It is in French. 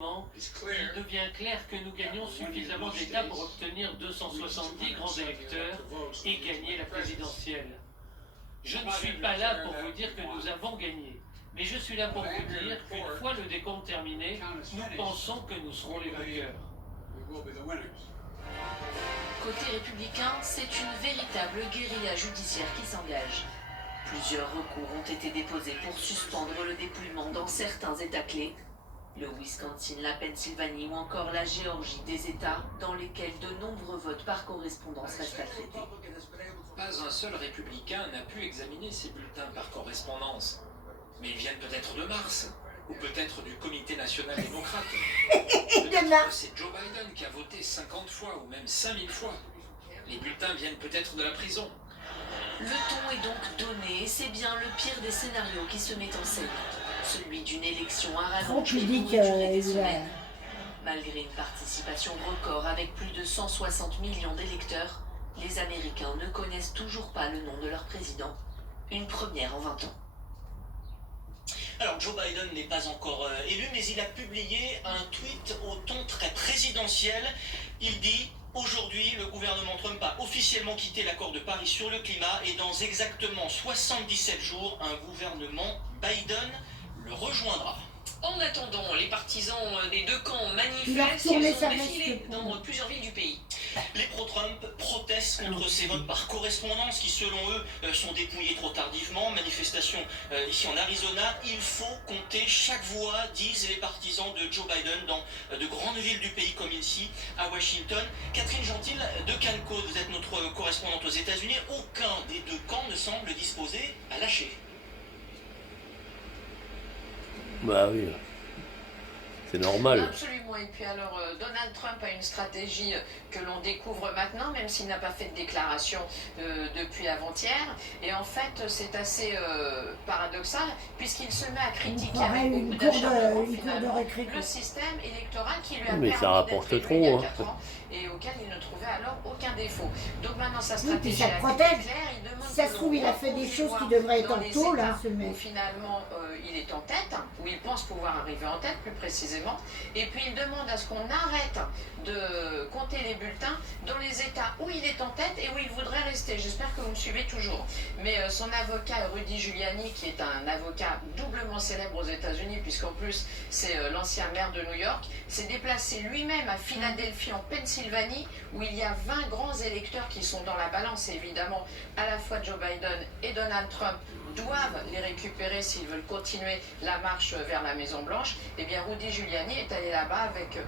Il devient clair que nous gagnons suffisamment d'États pour obtenir 270 grands électeurs et gagner la présidentielle. Je ne suis pas là pour vous dire que nous avons gagné, mais je suis là pour vous dire qu'une fois le décompte terminé, nous pensons que nous serons les vainqueurs. Côté républicain, c'est une véritable guérilla judiciaire qui s'engage. Plusieurs recours ont été déposés pour suspendre le dépouillement dans certains États clés. Le Wisconsin, la Pennsylvanie ou encore la Géorgie, des États dans lesquels de nombreux votes par correspondance restent à traiter. Pas un seul républicain n'a pu examiner ces bulletins par correspondance. Mais ils viennent peut-être de Mars, ou peut-être du Comité national démocrate. Peut-être que c'est Joe Biden qui a voté 50 fois ou même 5000 fois. Les bulletins viennent peut-être de la prison. Le ton est donc donné, et c'est bien le pire des scénarios qui se met en scène. Celui d'une élection à rallonge qui pourrait durer des semaines. Malgré une participation record avec plus de 160 millions d'électeurs, les Américains ne connaissent toujours pas le nom de leur président. Une première en 20 ans. Alors Joe Biden n'est pas encore élu, mais il a publié un tweet au ton très présidentiel. Il dit: aujourd'hui, le gouvernement Trump a officiellement quitté l'accord de Paris sur le climat et dans exactement 77 jours, un gouvernement Biden le rejoindra. En attendant, les partisans des deux camps manifestent, ils ont défilé dans plusieurs villes du pays. Les pro-Trump protestent contre ces votes par correspondance qui, selon eux, sont dépouillés trop tardivement. Manifestation ici en Arizona. Il faut compter chaque voix, disent les partisans de Joe Biden dans de grandes villes du pays comme ici, à Washington. Catherine Gentil de Canco, vous êtes notre correspondante aux États-Unis. Aucun des deux camps ne semble disposé à lâcher. Bah oui, c'est normal. Absolument. Et puis alors, Donald Trump a une stratégie que l'on découvre maintenant, même s'il n'a pas fait de déclaration depuis avant-hier. Et en fait, c'est assez paradoxal, puisqu'il se met à critiquer avec beaucoup d'acharnement, finalement, le système électoral qui lui a permis d'être élu il y a 4 ans et auquel il ne trouvait alors aucun défaut. Donc maintenant, sa stratégie est claire. Il demande si ça se trouve, il a fait des choses qui devraient être en taux, là, ce mec. Finalement, il est en tête, où il pense pouvoir arriver en tête, plus précisément. Et puis, il demande à ce qu'on arrête de compter les bulletins dans les États où il est en tête et où il voudrait rester. J'espère que vous me suivez toujours. Mais son avocat, Rudy Giuliani, qui est un avocat doublement célèbre aux États-Unis, puisqu'en plus, c'est l'ancien maire de New York, s'est déplacé lui-même à Philadelphie, en Pennsylvanie, où il y a 20 grands électeurs qui sont dans la balance. Et évidemment, à la fois Joe Biden et Donald Trump doivent les récupérer s'ils veulent continuer la marche vers la Maison-Blanche. Eh bien, Rudy Giuliani est allé là-bas avec